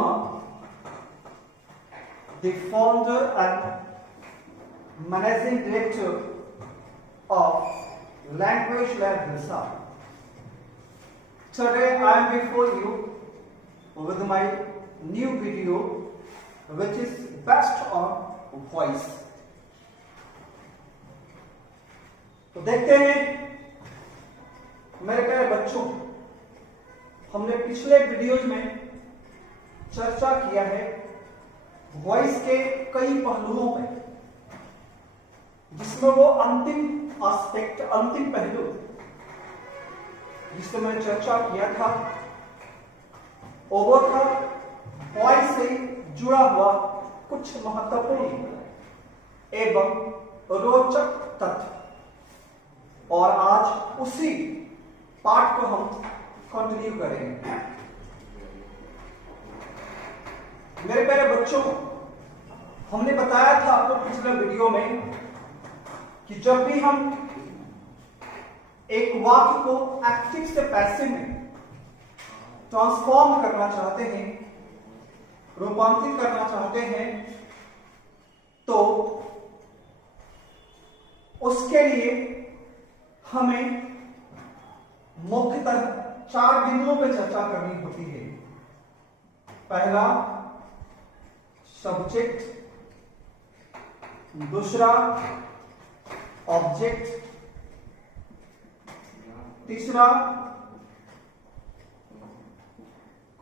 Kumar, the founder and managing director of Language Lab Hilsa. Today I am before you with my new video which is based on voice. तो देखते हैं मेरे प्यारे बच्चों, हमने पिछले वीडियोज में चर्चा किया है वॉइस के कई पहलुओं पे, जिसमें वो अंतिम एस्पेक्ट, अंतिम पहलू जिससे मैंने चर्चा किया था वो था वॉइस से जुड़ा हुआ कुछ महत्वपूर्ण एवं रोचक तथ्य। और आज उसी पाठ को हम कंटिन्यू करेंगे। मेरे प्यारे बच्चों, हमने बताया था आपको पिछले वीडियो में कि जब भी हम एक वाक्य को एक्टिव से पैसिव में ट्रांसफॉर्म करना चाहते हैं, रूपांतरित करना चाहते हैं, तो उसके लिए हमें मुख्यतः 4 बिंदुओं पर चर्चा करनी होती है। पहला सब्जेक्ट, दूसरा ऑब्जेक्ट, तीसरा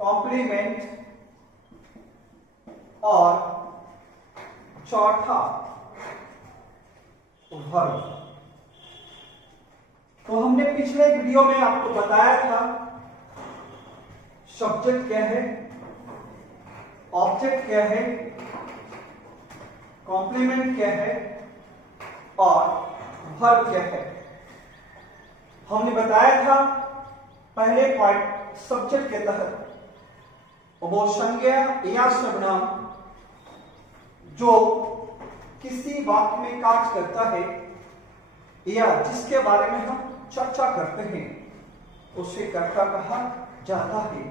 कॉम्प्लीमेंट और चौथा वर्ब। तो हमने पिछले वीडियो में आपको बताया था सब्जेक्ट क्या है, ऑब्जेक्ट क्या है, कॉम्प्लीमेंट क्या है और वर्ब क्या है। हमने बताया था पहले पॉइंट सब्जेक्ट के तहत वो संज्ञा या सर्वनाम जो किसी वाक्य में कार्य करता है या जिसके बारे में हम चर्चा करते हैं उसे कर्ता कहा जाता है।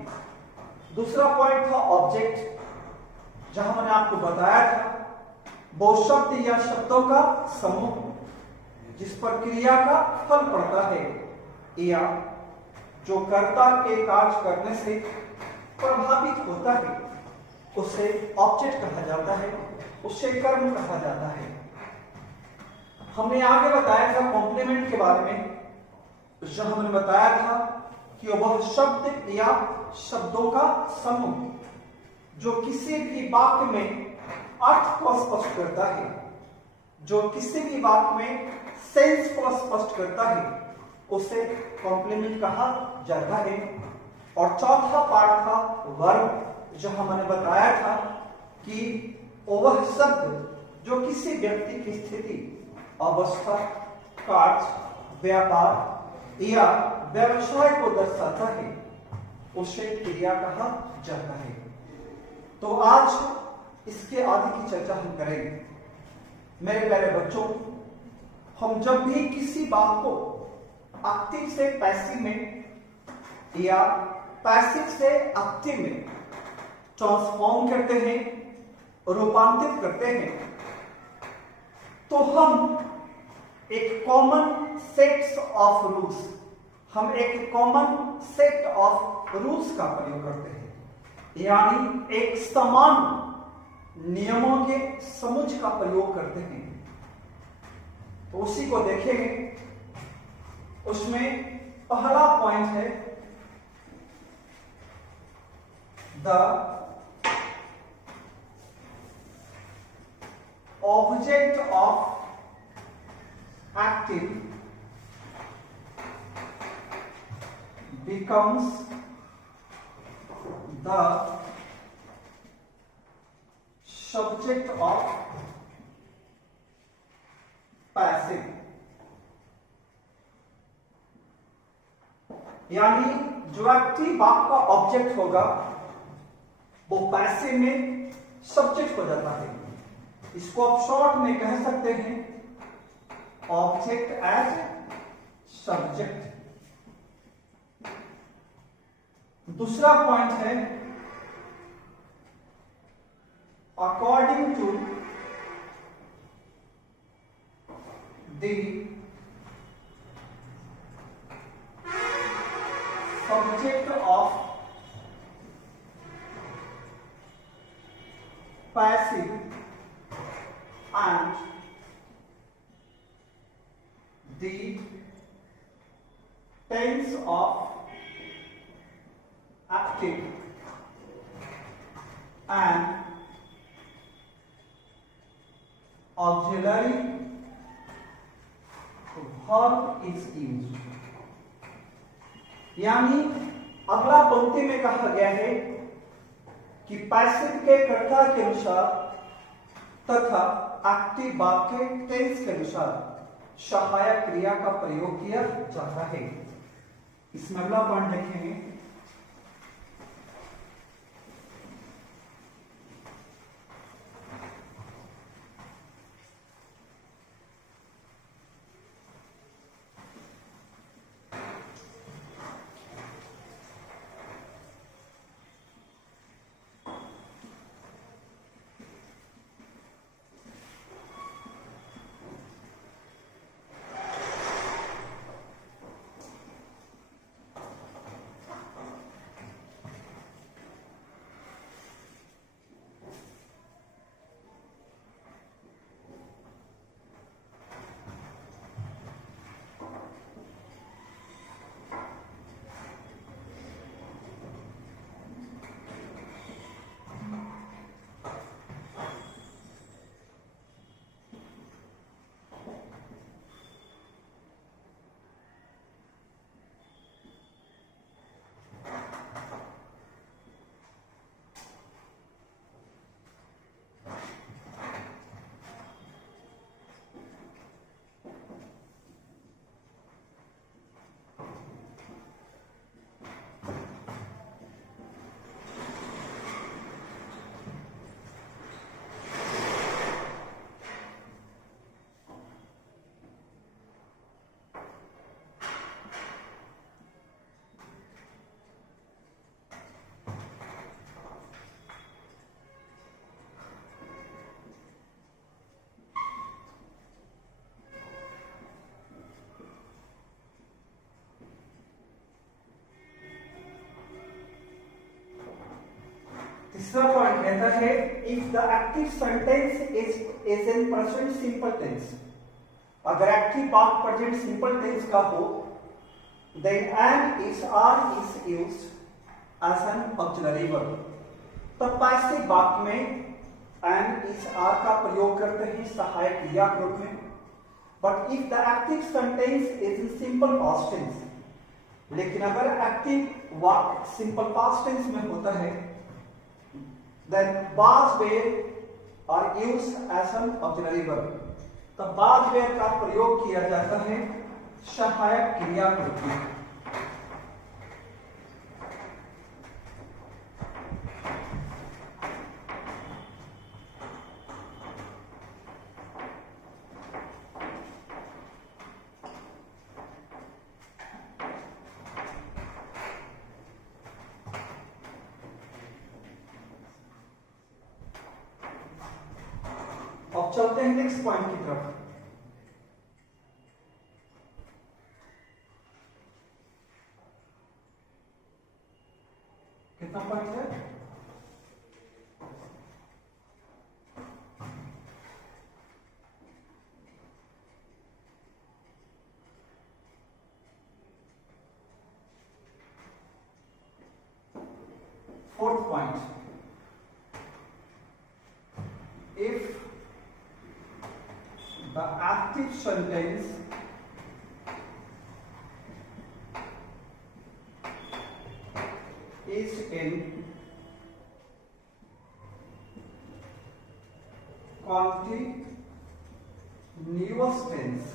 दूसरा पॉइंट था ऑब्जेक्ट, जहां मैंने आपको बताया था वो शब्द या शब्दों का समूह जिस पर क्रिया का फल पड़ता है या जो कर्ता के कार्य करने से प्रभावित होता है उसे ऑब्जेक्ट कहा जाता है, उसे कर्म कहा जाता है। हमने आगे बताया था कॉम्प्लीमेंट के बारे में, जहां हमने बताया था कि वह शब्द या शब्दों का समूह जो किसी भी वाक्य में अर्थ को स्पष्ट करता है, जो किसी भी वाक्य में सेंस को स्पष्ट करता है, उसे कॉम्प्लीमेंट कहा जाता है। और चौथा पार्ट था वर्ब, जहां मैंने बताया था कि वह शब्द जो किसी व्यक्ति की स्थिति, अवस्था, कार्य, व्यापार या व्यवसाय को दर्शाता है उसे क्रिया कहा जाता है। तो आज इसके आगे की चर्चा हम करेंगे। मेरे प्यारे बच्चों, हम जब भी किसी बात को एक्टिव से पैसिव में या पैसिव से एक्टिव में ट्रांसफॉर्म करते हैं, रूपांतरित करते हैं, तो हम एक कॉमन सेट्स ऑफ रूल्स, हम एक कॉमन सेट ऑफ रूल्स का प्रयोग करते हैं, यानी एक समान नियमों के समुच्चय का प्रयोग करते हैं। तो उसी को देखेंगे। उसमें पहला पॉइंट है the object of active becomes the subject of passive, यानी जो एक्टिव वाक्य का ऑब्जेक्ट होगा वो पैसिव में सब्जेक्ट हो जाता है। इसको आप शॉर्ट में कह सकते हैं ऑब्जेक्ट एज सब्जेक्ट। दूसरा पॉइंट है according to the subject of passive and the tense of active and auxiliary verb is used। यानी अगला पंक्ति में कहा गया है कि पैसिव के कर्ता के अनुसार तथा एक्टिव वाक्य टेंस के अनुसार सहायक क्रिया का प्रयोग किया जाता है। इसमें अगला पॉइंट देखेंगे, तीसरा पॉइंट कहता है if the active sentence is in present simple tense, अगर एक्टिव वाक्य प्रेजेंट सिंपल टेंस का हो then and is are is used as an auxiliary verb, तब पैसिव वाक्य में एंड इज आर का प्रयोग करते हैं सहायक क्रिया के रूप में। But if the active sentence is in simple past tense, लेकिन अगर एक्टिव वाक्य सिंपल पास्ट टेंस में होता है then was where are used as an auxiliary verb, तब was where का प्रयोग किया जाता है सहायक क्रिया के रूप में। अब चलते हैं नेक्स्ट पॉइंट की तरफ। कितना पॉइंट है? Fourth point, if the active sentence is in continuous tense,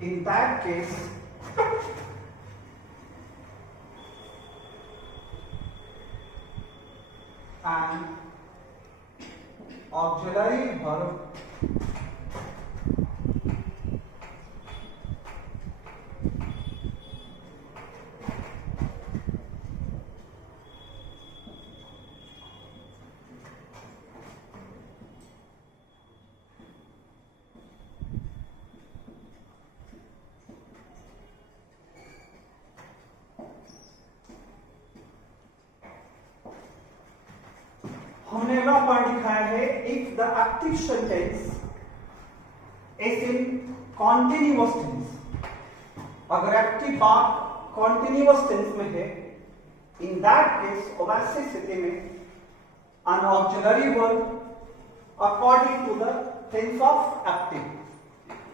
in that case an auxiliary verb हमने अगला पॉइंट दिखाया है, if the active sentence is in continuous tense, अगर एक्टिव बात कॉन्टिन्यूअस टेंस में है, इन दैट केस वैसी स्थिति में an auxiliary verb according to the tense of active,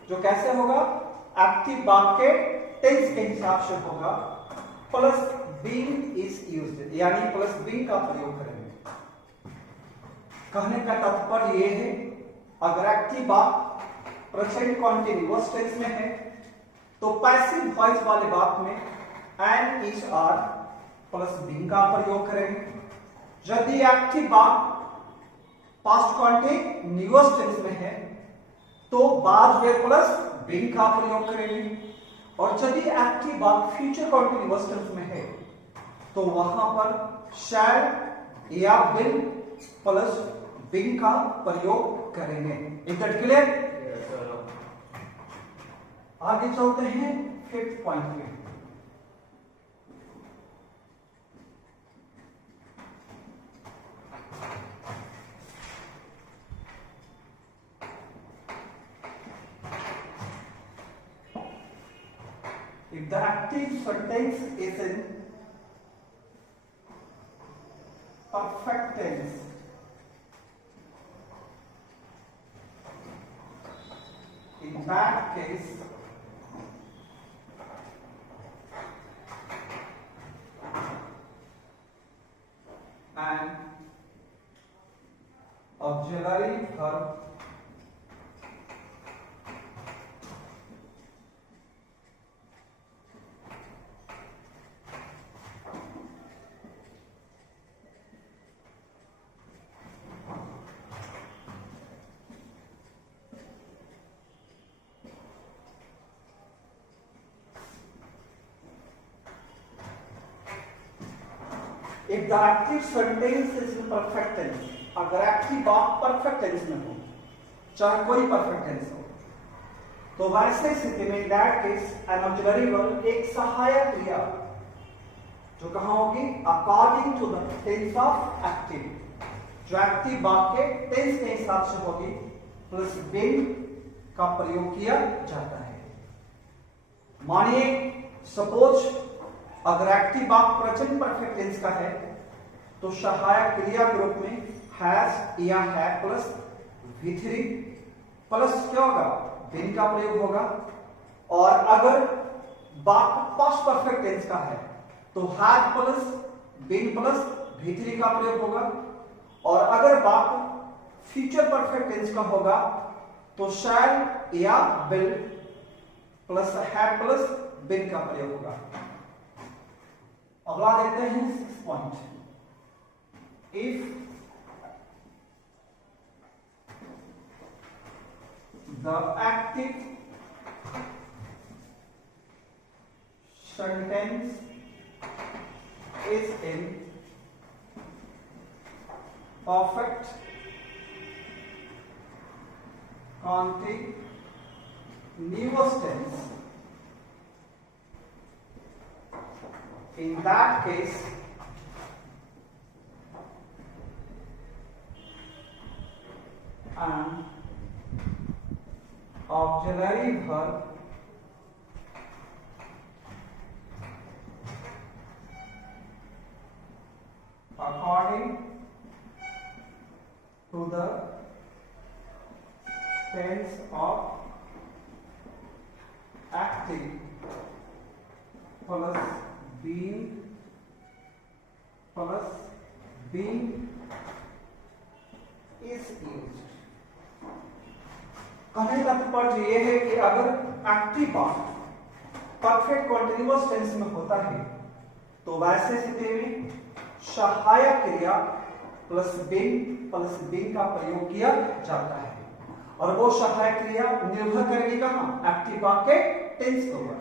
जो कैसे होगा, एक्टिव बात के टेंस के हिसाब से होगा, प्लस बीइंग इज यूज्ड, यानी प्लस बीइंग का प्रयोग करेंगे। कहने का तात्पर्य यह है, अगर एक्टिव बात प्रेजेंट कॉन्टिन्यूअस टेंस में है तो पैसिव वॉइस वाले बात में am is are plus being का प्रयोग करेंगे। यदि एक्टिव बात पास्ट कॉन्टिन्यूअस टेंस में है तो बाद में प्लस बीइंग का प्रयोग करेंगे, और यदि एक्टिव बात फ्यूचर कॉन्टिन्यूअस टेंस में है तो वहां पर शैल या विल प्लस बीइंग का प्रयोग करेंगे। Is that clear? आगे चलते हैं फिफ्थ पॉइंट पे। If the active sentence is in perfect tense, in that case an auxiliary verb if the active sentence is in perfect tense, अगर एक्टिव बात perfect tense में हो, चाहे कोई परफेक्ट टेंस हो, तो वैसे स्थिति में that case an auxiliary verb एक सहायक क्रिया जो कहां होगी, according to the tense of active, जो एक्टिव बात के टेंस के हिसाब से होगी, प्लस बीइंग का प्रयोग किया जाता है। मानिए सपोज अगर एक्टिव बात प्रेजेंट परफेक्ट टेंस का है तो सहायक क्रिया के रूप में हैज या है प्लस V3 प्लस क्या होगा, बीइंग का प्रयोग होगा। और अगर बात पास्ट परफेक्ट टेंस का है तो had plus being plus V3 का प्रयोग होगा। और अगर बात फ्यूचर परफेक्ट टेंस का होगा तो शैल या will plus had plus being का प्रयोग होगा। अगला देखते हैं 6 point. If the active sentence is in perfect continuous tense, in that case an auxiliary verb according to the tense of active plus being is used। कहने का तात्पर्य यह है कि अगर एक्टिव बात परफेक्ट कॉन्टिन्यूअस टेंस में होता है तो वैसे स्थिति में सहायक क्रिया प्लस बीइंग का प्रयोग किया जाता है, और वो सहायक क्रिया निर्भर करेगी कहां, एक्टिव बात के टेंस के ऊपर।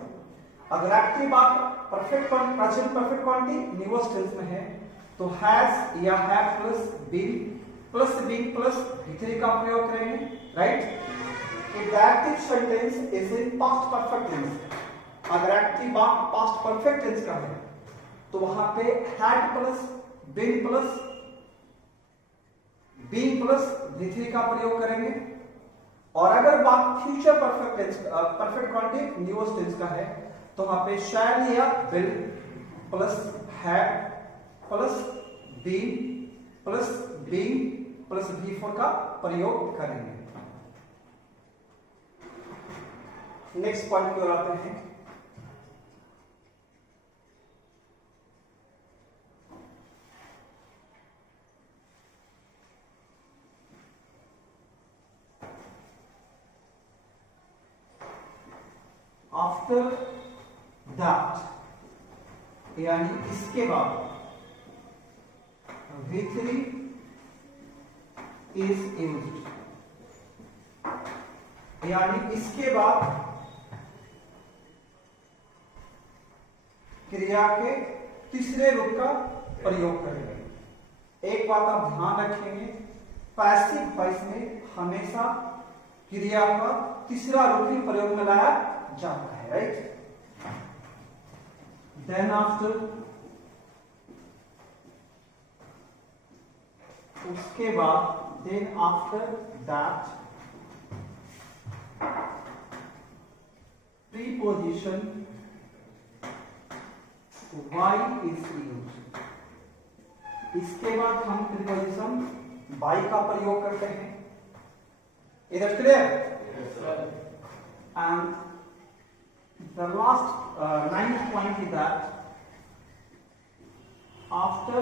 अगर एक्टिव बात प्रेजेंट परफेक्ट कॉन्टिन्यूअस टेंस में है तो हैज या have plus being plus V3 का प्रयोग करेंगे, right. If the active sentence is in past perfect tense, अगर एक्टिव बात पास्ट परफेक्ट टेंस का है तो वहां पे had plus being plus being plus V3 का प्रयोग करेंगे। और अगर बात future perfect tense perfect continuous tense का है तो वहां पे शैल या will plus had plus been plus being plus V4 का प्रयोग करेंगे। नेक्स्ट पॉइंट की ओर आते हैं। आफ्टर दैट यानी इसके बाद V3 इज यूज्ड, यानी इसके बाद क्रिया के तीसरे रूप का प्रयोग करेंगे। एक बात आप ध्यान रखेंगे, पैसिव वॉइस में हमेशा क्रिया का तीसरा रूप ही प्रयोग में लाया जाता है, राइट। देन आफ्टर, उसके बाद, then after that preposition Y is used। इसके बाद हम प्रीपोजिशन by का प्रयोग करते हैं। इधर clear? And the last ninth point is that after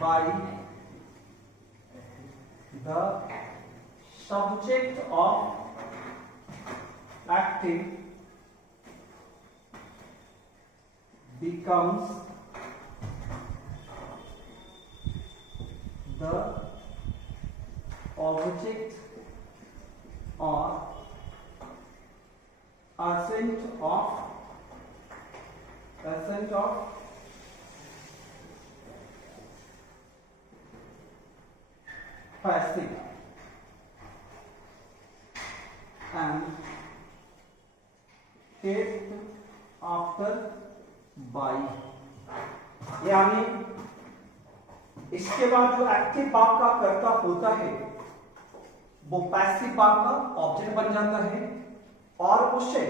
by the subject of acting becomes the object or assent of passive and fifth after by, यानी इसके बाद जो एक्टिव भाग का कर्ता होता है वो पैसिव भाग का ऑब्जेक्ट बन जाता है और उसे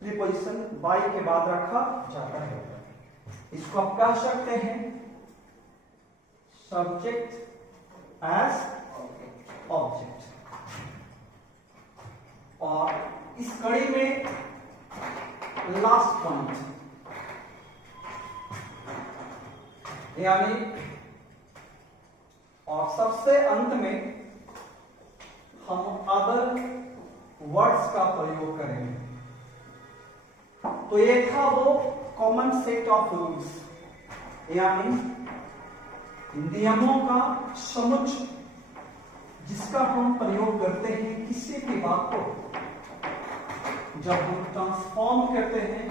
प्रीपोजिशन बाय के बाद रखा जाता है। इसको आप कह सकते हैं सब्जेक्ट एज ऑब्जेक्ट। और इस कड़ी में लास्ट पॉइंट, यानी और सबसे अंत में हम अदर वर्ड्स का प्रयोग करेंगे। तो ये था वो कॉमन सेट ऑफ रूल्स, यानी नियमों का समुच्चय जिसका हम प्रयोग करते हैं किसी भी बात को जब हम ट्रांसफॉर्म करते हैं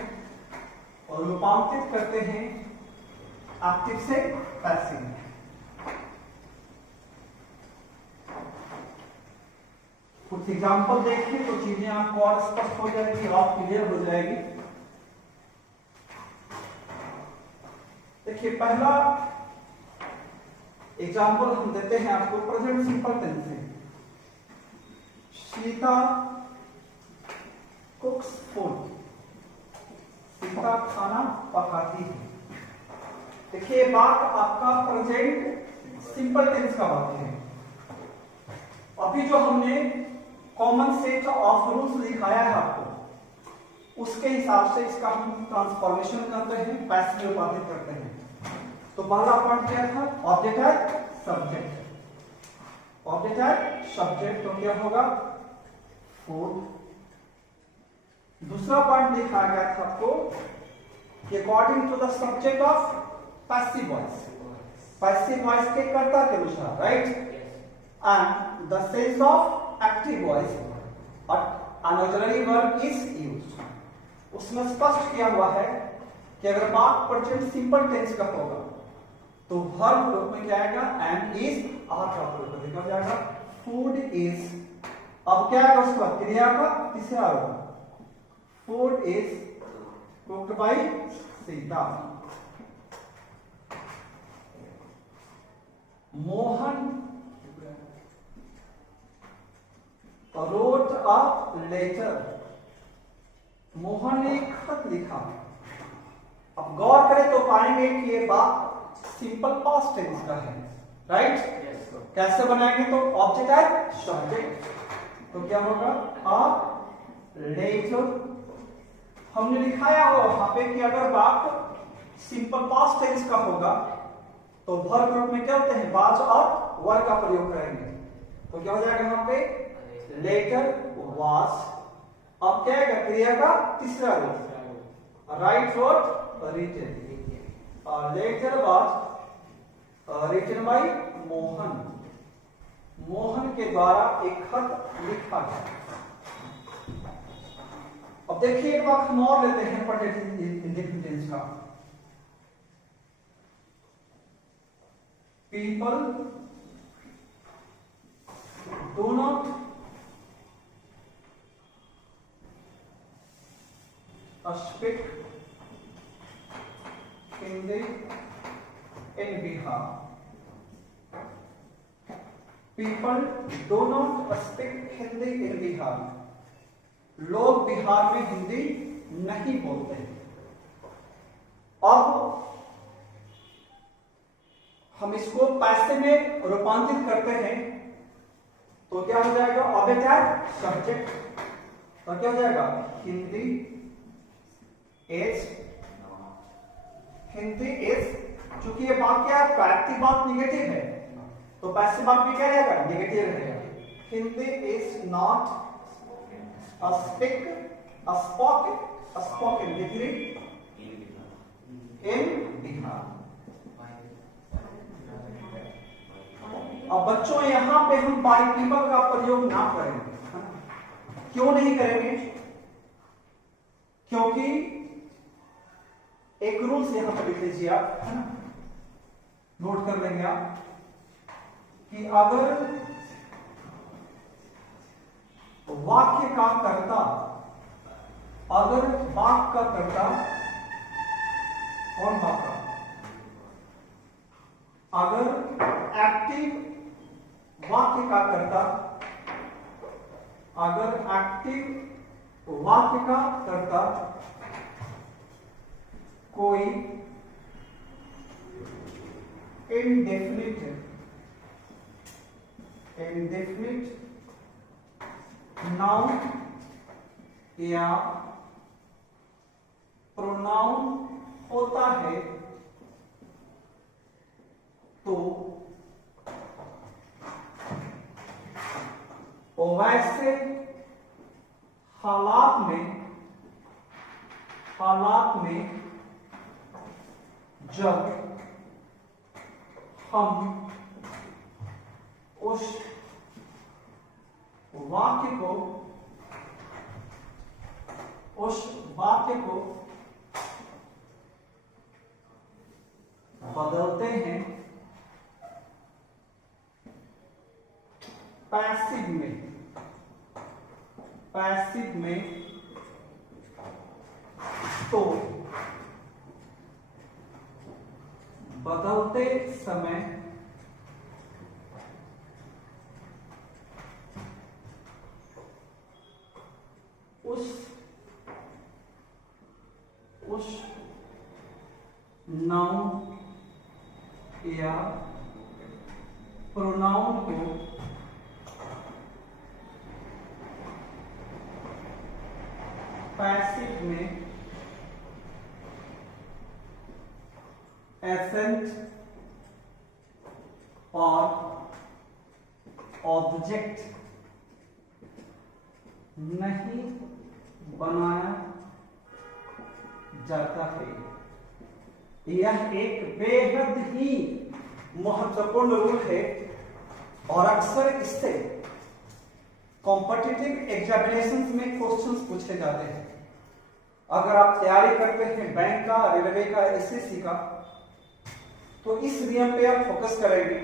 और रूपांतरित करते हैं एक्टिव से पैसिव में। कुछ एग्जाम्पल देखिए तो चीजें आपको और स्पष्ट हो जाएगी और क्लियर हो जाएगी। देखिए पहला एग्जाम्पल हम देते हैं आपको प्रेजेंट सिंपल टेंस से। सीता कुक्स फूड, सीता खाना पकाती है। देखिए बात आपका प्रेजेंट सिंपल टेंस का वाक्य है। अभी जो हमने कॉमन सेट ऑफ रूल्स दिखाया है आपको, उसके हिसाब से इसका हम ट्रांसफॉर्मेशन करते हैं, पैसिव में रूपांतरित करते हैं। तो पहला पॉइंट क्या था? ऑब्जेक्ट है सब्जेक्ट, ऑब्जेक्ट है सब्जेक्ट, तो क्या होगा? फूड। दूसरा पॉइंट दिखाया गया था आपको कि according to the subject of passive voice, passive voice के कर्ता के अनुसार, right, and the sense of active voice an auxiliary verb is used। उसमें स्पष्ट किया हुआ है कि अगर बात प्रेजेंट सिंपल टेंस का होगा तो वर्ब रूप में क्या आएगा? एंड इज आर का प्रयोग देखा जाएगा। फूड इज, अब क्या आएगा उसका? क्रिया का तीसरा रूप, food is cooked bye Sita. Mohan wrote a letter. Mohan ने एक खत लिखा। अब गौर करें तो पाएंगे कि ये बात सिंपल पास्ट टेंस का है, राइट? कैसे बनाएंगे? तो ऑब्जेक्ट है सब्जेक्ट, तो क्या होगा? A letter. हमने लिखाया हो वहां पे कि अगर बात सिंपल पास्ट टेंस का होगा तो वर्ब ग्रुप में क्या होते हैं? वाज और वर का प्रयोग करेंगे। तो क्या हो जाएगा यहाँ पे? Letter was. अब क्या है? क्रिया का तीसरा रूप, राइट रोट रिटन। और letter was written by Mohan. Mohan के द्वारा एक खत लिखा गया। अब देखिए एक बात हम और लेते हैं पॉजिटिव इंडिफिनिट का। People do not speak Hindi in Bihar. People do not speak Hindi in Bihar. लोग बिहार में हिंदी नहीं बोलते। अब हम इसको पैसे में रूपांतरित करते हैं तो क्या हो जाएगा? ऑब्जेक्ट है सब्जेक्ट, तो क्या हो जाएगा? हिंदी इज। हिंदी इज, चूंकि ये वाक्य प्रातिक बात निगेटिव है तो पैसिव वाक्य भी क्या रहेगा? निगेटिव रहेगा। Hindi is not a speak, a spoken, a spoken degree in Bihar. अब बच्चों यहां पे हम बाय पीपल का प्रयोग ना करेंगे। क्यों नहीं करेंगे? क्योंकि एक रूल्स यहां पर लिख लीजिए आप, है ना, नोट कर लेंगे आप कि अगर वाक्य का कर्ता, अगर वाक्य का कर्ता कौन वाक्य, अगर एक्टिव वाक्य का कर्ता, अगर एक्टिव वाक्य का कर्ता कोई इंडेफिनिट नाउन या प्रोनाउन होता है तो वैसे हालात में जब हम उस वाक्य को बदलते हैं पैसिव में तो बदलते समय उस नाउन या प्रोनाउन को पैसिव में एसेंट और ऑब्जेक्ट नहीं बनाया जाता है। यह एक बेहद ही महत्वपूर्ण रूल है और अक्सर इससे कॉम्पिटिटिव एग्जामिनेशंस में क्वेश्चंस पूछे जाते हैं। अगर आप तैयारी करते हैं बैंक का, रेलवे का, एसएससी का, तो इस नियम पे आप फोकस करेंगे।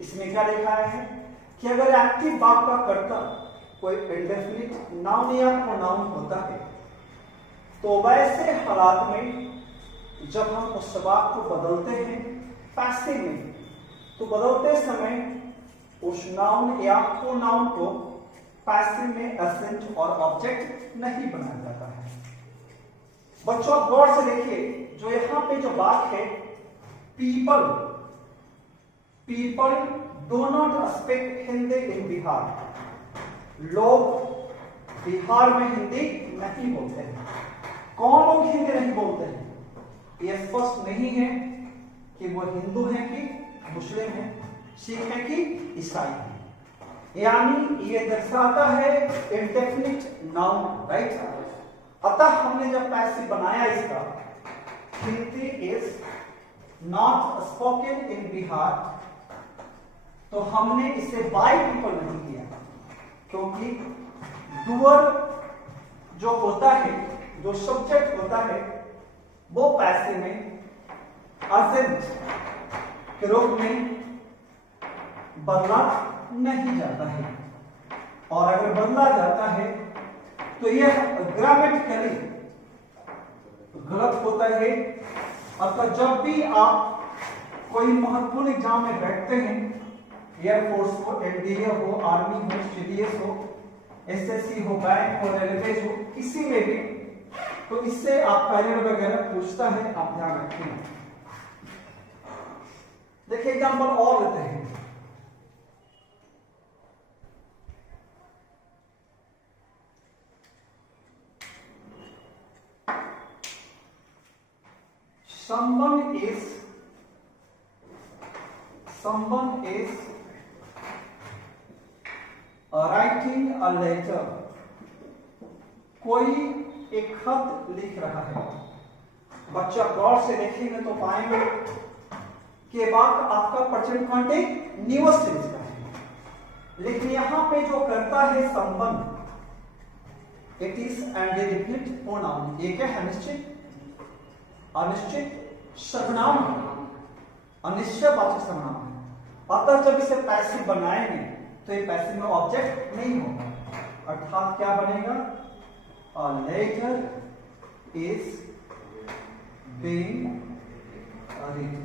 इसमें क्या लिखा है कि अगर एक्टिव वाक्य का कर्ता कोई इंडेफिनिट नाउन या प्रोनाउन होता है तो वैसे हालात में जब हम उस वाक्य को बदलते हैं पैसिव में तो बदलते समय उस नाउन या प्रोनाउन को पैसिव में एसेंट और ऑब्जेक्ट नहीं बनाया जाता है। बच्चों आप गौर से देखिए, जो यहां पे जो बात है people, people do not speak Hindi in Bihar. लोग बिहार में हिंदी नहीं बोलते हैं। कौन लोग हिंदी नहीं बोलते हैं? ये स्पष्ट नहीं है कि वो हिंदू हैं कि मुस्लिम हैं, सिख हैं कि ईसाई हैं। यानी ये दर्शाता है इंडेफिनिट नाउन, राइट। अतः हमने जब पैसिव बनाया इसका, Hindi is not spoken in Bihar, तो हमने इसे बाय पीपल नहीं किया, क्योंकि डूअर जो होता है, जो सब्जेक्ट होता है, वो पैसिव में असेंट के रूप में बदला नहीं जाता है। और अगर बदला जाता है तो यह ग्रामेटिकली गलत होता है। अतः जब भी आप कोई महत्वपूर्ण एग्जाम में बैठते हैं, एयरफोर्स हो, एनडीए हो, आर्मी हो, सीडीएस हो, एसएससी हो, बैंक हो, रेलवे हो, किसी में भी, तो इससे आप पैरेड वगैरह पूछता है, आप ध्यान रखें। देखिए एग्जाम्पल और लेते हैं। someone is writing a letter। कोई एक खत लिख रहा है। बच्चा गौर से देखेंगे तो पाएंगे कि बात आपका प्रेजेंट कॉन्टिन्यूअस न्यूअस टेंस का है, लेकिन यहां पे जो करता है संबंध, इट इज इंडेफिनिट प्रोनाउन। ये क्या है? निश्चित, अनिश्चित सर्वनाम, अनिश्चयवाचक सर्वनाम है। अतः जब इसे पैसिव बनाएंगे तो ये पैसिव में ऑब्जेक्ट नहीं होगा। अर्थात क्या बनेगा? A letter is being written।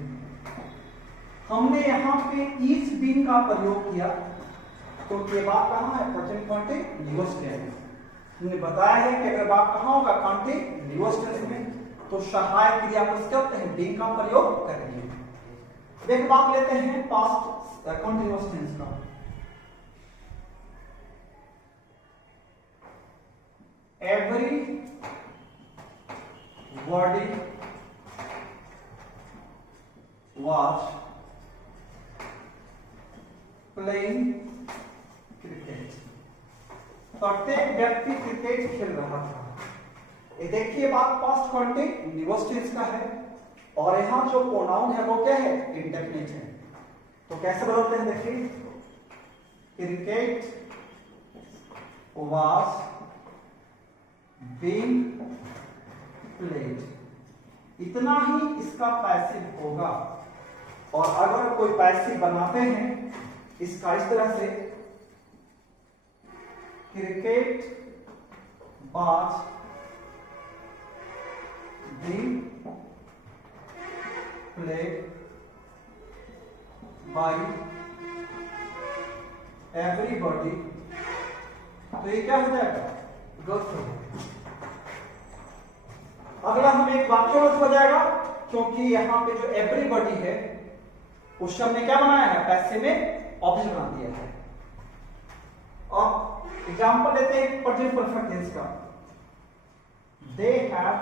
हमने यहां पे is being का प्रयोग किया, तो ये बात कहां है? Present continuous tense. हमने बताया है कि अगर बात कहां होगा? कॉन्टिन्यूअस टेंस में, तो सहायक क्रिया करते हैं being का प्रयोग करेंगे। एक बात लेते हैं पास्ट कॉन्टिन्यूअस टेंस का। Every body was playing cricket। प्रत्येक व्यक्ति क्रिकेट खेल रहा था। ये देखिए बात पास्ट कॉन्टिन्यूअस टेंस का है, और यहां जो प्रोनाउन है वो क्या है? इंडेफिनिट है। तो कैसे बदलते हैं? देखिए, क्रिकेट वाज being played, इतना ही इसका पैसिव होगा। और अगर कोई पैसिव बनाते हैं इसका इस तरह से, cricket was being played by everybody, तो ये क्या हो जाएगा? गलत हो जाएगा। अगला हम एक वाक्य हो जाएगा, क्योंकि यहां पे जो एवरीबॉडी है उस शब्द ने क्या बनाया है? पैसिव में ऑब्जेक्ट बना दिया है। अब एग्जांपल लेते हैं प्रेजेंट परफेक्ट टेंस का। They have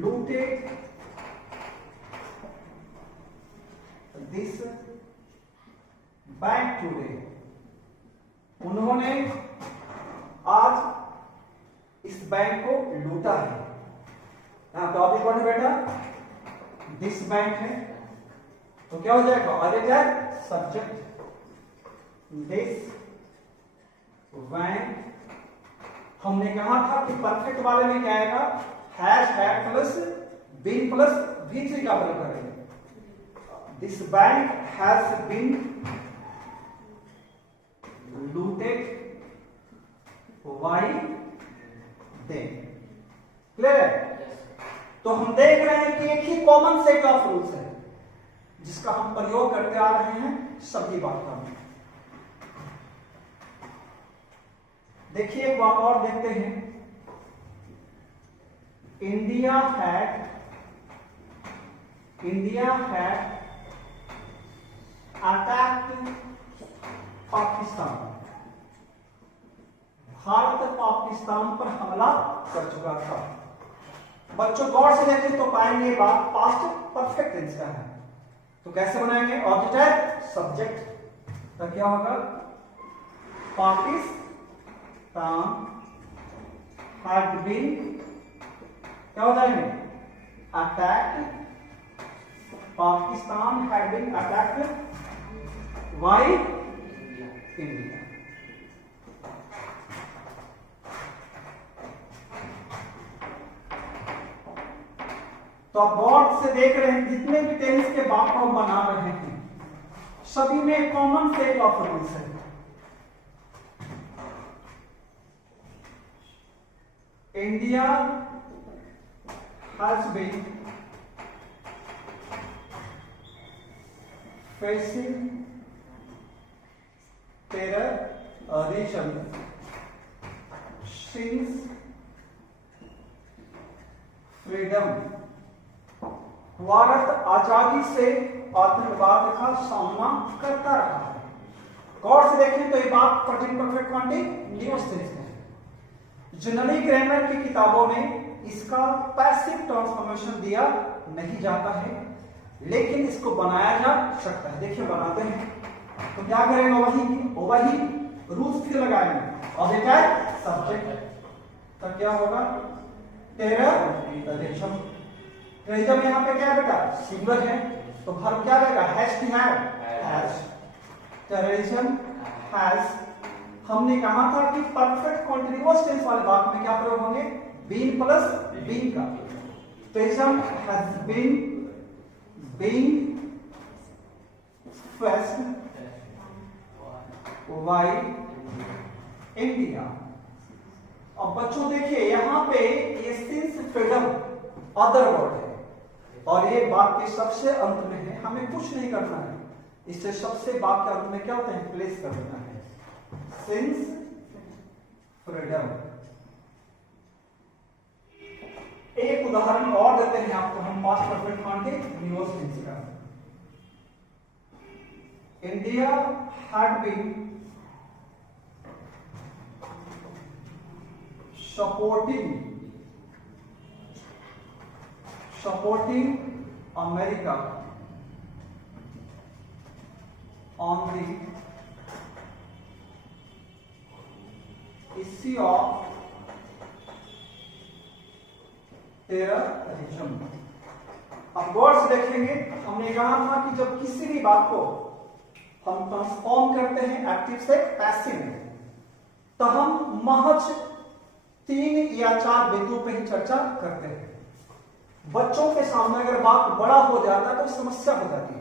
looted this bank today. उन्होंने आज इस बैंक को लूटा है। यहां टॉपिक कौन है बेटा? दिस बैंक है, तो क्या हो जाएगा? Object subject. दिस बैंक, हमने कहा था कि परफेक्ट वाले में क्या आएगा? Has had plus been plus V3 का प्रयोग करेंगे। This bank has been looted by clear है? तो हम देख रहे हैं कि एक ही कॉमन सेट ऑफ रूल्स है। जिसका हम प्रयोग करते आ रहे हैं सभी वाक्यों में। देखिए एक वाक्य और देखते हैं। India had attacked Pakistan. Bharat Pakistan पर हमला कर चुका था। बच्चों गौर से देखें तो पाएंगे बात पास्ट परफेक्ट टेंस का है। तो कैसे बनाएंगे? ऑब्जेक्ट है सब्जेक्ट, तो क्या होगा? पाकिस्तान हैड बीन, क्या हो जाएंगे? Attacked. Pakistan had been attacked by India. तो आप गौर से देख रहे हैं जितने भी टेंस के बात को हम बना रहे हैं सभी में कॉमन सेट ऑफ रूल्स है। India has been facing terrorism since freedom। Bharat आजादी से आतंकवाद का सामना करता रहा है। गौर से देखें तो ये बात प्रेजेंट परफेक्ट कंटीन्यूअस टेंस है। जनरली ग्रामर की किताबों में इसका पैसिव ट्रांसफॉर्मेशन दिया नहीं जाता है, लेकिन इसको बनाया जा सकता है। देखिए बनाते हैं तो क्या करेंगे? वही रूल्स फिर लगाएंगे। ऑब्जेक्ट है सब्जेक्ट, तो क्या होगा? टेररिज्म। टेररिज्म यहाँ पे क्या है बेटा? सिंगुलर है, तो वर्ब क्या रहेगा? Has to has. Terrorism has. हमने कहा था कि परफेक्ट कंटीन्यूअस टेंस वाले वाक्य में क्या प्रयोग होंगे? बीन प्लस बीन का। Terrorism has been being faced by India। अब बच्चों देखिए यहां पे ये सिंस फ्रीडम अदर वर्ड है और ये बात के सबसे अंत में है। हमें कुछ नहीं करना है, इससे सबसे बात के अंत में क्या होता है? प्लेस कर देना है सिंस फ्रीडम। एक उदाहरण और देते हैं आपको हम पास्ट परफेक्ट कंटीन्यूअस टेंस का। India had been supporting America on the issue of terrorism. अब गौर से देखेंगे हमने कहा था कि जब किसी भी बात को हम ट्रांसफॉर्म करते हैं एक्टिव से पैसिव में, तो हम महज 3 या 4 बिंदु पे ही चर्चा करते हैं। बच्चों के सामने अगर बात बड़ा हो जाता है तो समस्या हो जाती है।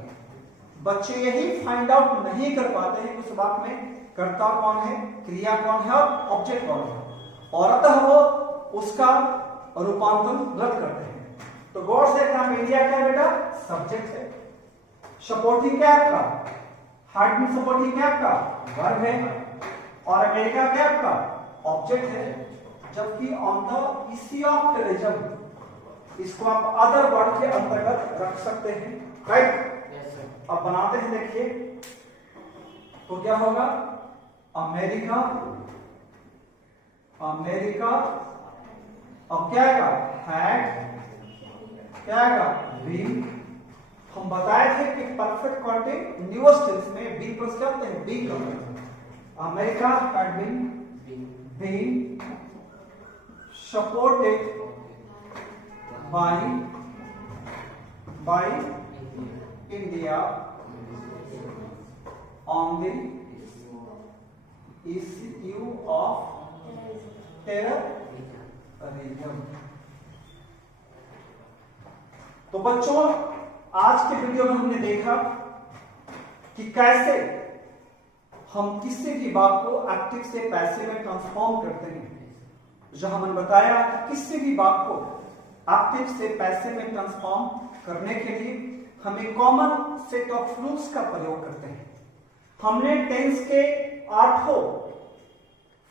बच्चे यही फाइंड आउट नहीं कर पाते हैं उस बात में कर्ता कौन है, क्रिया कौन है और ऑब्जेक्ट कौन है, और अतः वो उसका रूपांतरण रद्द करते हैं। तो गौर से देखना, इंडिया क्या बेटा? सब्जेक्ट है। सपोर्टिंग क्या आपका? हार्ड में सपोर्टिंग क्या आपका? वर्ब है। और अमेरिका क्या आपका? ऑब्जेक्ट है। जबकि on the issue of terrorism इसको आप अदर वर्ड के अंतर्गत रख सकते हैं, राइट? Yes sir. अब बनाते हैं, देखिए तो क्या होगा? अमेरिका अब क्या आएगा? हैड, क्या आएगा? बीन। हम बताए थे कि परफेक्ट कंटीन्यूअस टेंस में बी प्लस क्या होते हैं? बीन होते हैं। America had been supported by India on the issue of terrorism. तो बच्चों आज के वीडियो में हमने देखा कि कैसे हम किसी भी बात को एक्टिव से पैसिव में ट्रांसफॉर्म करते हैं। जहां हमने बताया कि किसी भी बात को एक्टिव से पैसिव में ट्रांसफॉर्म करने के लिए हम एक कॉमन सेट ऑफ रूल्स का प्रयोग करते हैं। हमने टेंस के 8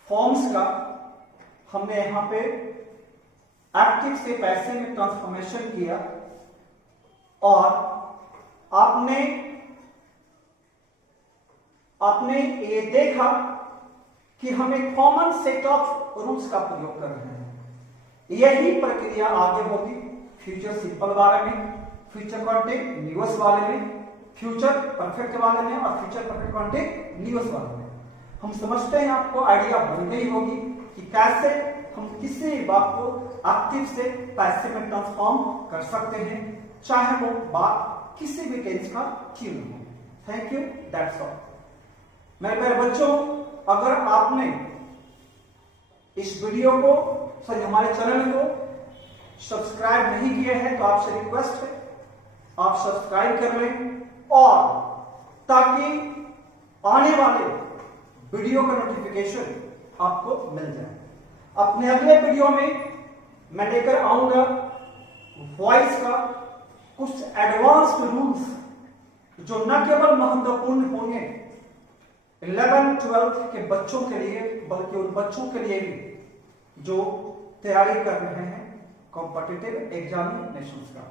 फॉर्म्स का हमने यहां पे एक्टिव से पैसिव में ट्रांसफॉर्मेशन किया और आपने ये देखा कि हम एक कॉमन सेट ऑफ रूल्स का प्रयोग कर रहे हैं। यही प्रक्रिया आगे होगी फ्यूचर सिंपल वाले में, फ्यूचर कॉन्टिन्यूअस वाले में, फ्यूचर परफेक्ट वाले में और फ्यूचर परफेक्ट कॉन्टिन्यूअस वाले में। हम समझते हैं आपको आइडिया बन गई होगी कि कैसे हम किसी बात को एक्टिव से पैसिव में ट्रांसफॉर्म कर सकते हैं, चाहे वो बात किसी भी टेंस का क्यों न हो। Thank you, that's all. मेरे प्यारे बच्चों, अगर आपने इस वीडियो को हमारे चैनल को सब्सक्राइब नहीं किया है तो आपसे रिक्वेस्ट है आप सब्सक्राइब कर लें और ताकि आने वाले वीडियो का नोटिफिकेशन आपको मिल जाए। अपने अगले वीडियो में मैं लेकर आऊंगा वॉइस का कुछ एडवांस्ड रूल्स जो न केवल महत्वपूर्ण होंगे 11-12 के बच्चों के लिए बल्कि उन बच्चों के लिए भी जो तैयारी कर रहे हैं कॉम्पिटिटिव एग्जामिनेशंस का।